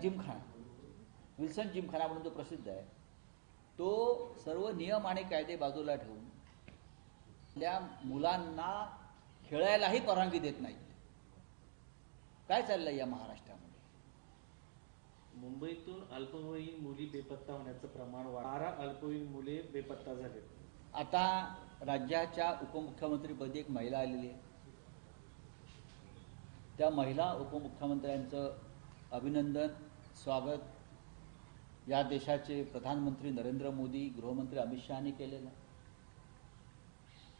Gymkhana. Wilson Gymkhana म्हणून जो प्रसिद्ध आहे तो सर्व नियम आणि कायदे बाजूला ठेवून त्या मुलांना खेळायलाही परवानगी देत नाही. काय चाललंय या महाराष्ट्रामध्ये? मुंबईतून अल्पवयीन मुली बेपत्ता होण्याचं प्रमाण बारा अल्पवयीन मुले बेपत्ता झालेत. आता राज्याच्या उपमुख्यमंत्रीपदी एक महिला आलेली आहे. त्या महिला उपमुख्यमंत्र्यांचं अभिनंदन स्वागत. या देशाचे प्रधानमंत्री नरेंद्र मोदी गृहमंत्री अमित शहानी केलेलं.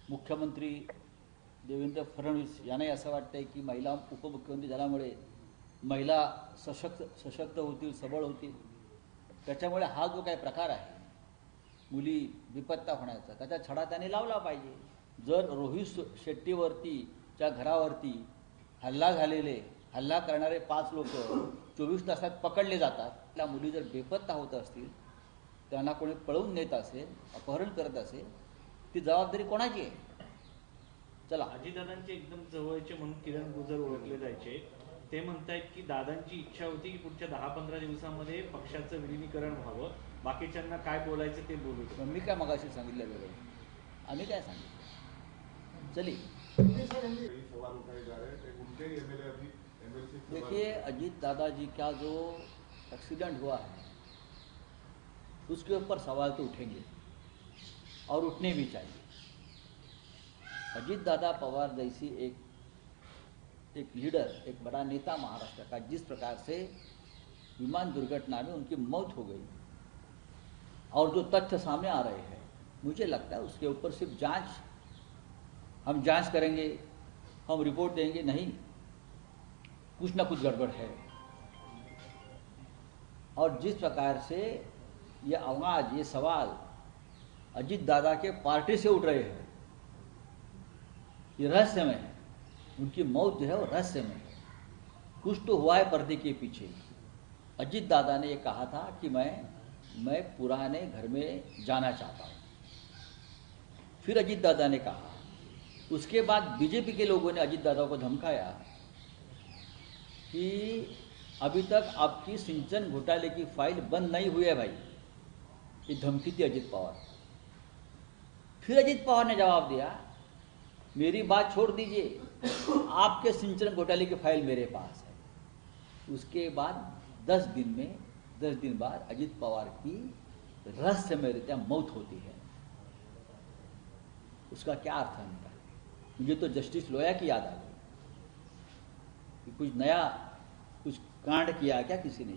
मुख्यमंत्री देवेंद्र फडणवीस यांनाही असं वाटतंय की महिला उपमुख्यमंत्री झाल्यामुळे महिला सशक्त सशक्त होतील सबळ होतील. त्याच्यामुळे हा जो काही प्रकार आहे मुली विपत्ता होण्याचा त्याचा छडा त्याने लावला पाहिजे. जर रोहित शेट्टीवरती शेट्टीवरतीच्या घरावरती हल्ला झालेले हल्ला करणारे पाच लोक चोवीस तासात पकडले जातात. त्या मुली जर बेपत्ता होत असतील त्यांना कोणी पळवून नेत असेल अपहरण करत असेल ती जबाबदारी कोणाची आहे? चला. अजितदादांचे एकदम जवळचे म्हणून किरण गुजर ओळखले जायचे. ते म्हणतायत की दादांची इच्छा होती की पुढच्या दहा पंधरा दिवसामध्ये पक्षाचं विलिनीकरण व्हावं. बाकीच्यांना काय बोलायचं ते बोलू मी काय मगाशी सांगितलं वेगळं? आम्ही काय सांगितलं? चली. देखिए अजीत दादाजी का जो एक्सीडेंट हुआ है, उसके ऊपर सवाल तो उठेंगे और उठने भी चाहिए। अजीत दादा पवार जैसी एक एक लीडर एक बड़ा नेता महाराष्ट्र का, जिस प्रकार से विमान दुर्घटना में उनकी मौत हो गई और जो तथ्य सामने आ रहे हैं, मुझे लगता है उसके ऊपर सिर्फ़ जाँच, हम जाँच करेंगे, हम रिपोर्ट देंगे, नहीं। कुछ ना कुछ गड़बड़ है। और जिस प्रकार से ये आवाज़, ये सवाल अजीत दादा के पार्टी से उठ रहे हैं, ये रहस्यमय है। उनकी मौत जो है वो रहस्यमय है। कुछ तो हुआ है पर्दे के पीछे। अजीत दादा ने ये कहा था कि मैं मैं पुराने घर में जाना चाहता हूँ। फिर अजीत दादा ने कहा, उसके बाद बीजेपी के लोगों ने अजीत दादा को धमकाया कि अभी तक आपकी सिंचन घोटाले की फ़ाइल बंद नहीं हुई है भाई। ये धमकी थी अजीत पवार। फिर अजीत पवार ने जवाब दिया, मेरी बात छोड़ दीजिए, आपके सिंचन घोटाले की फ़ाइल मेरे पास है। उसके बाद दस दिन में, दस दिन बाद अजीत पवार की रहस्यमय रीत्या मौत होती है। उसका क्या अर्थ निकला मुझे तो जस्टिस लोया की याद आ गई। कुछ नया कुछ कांड किया क्या किसी ने?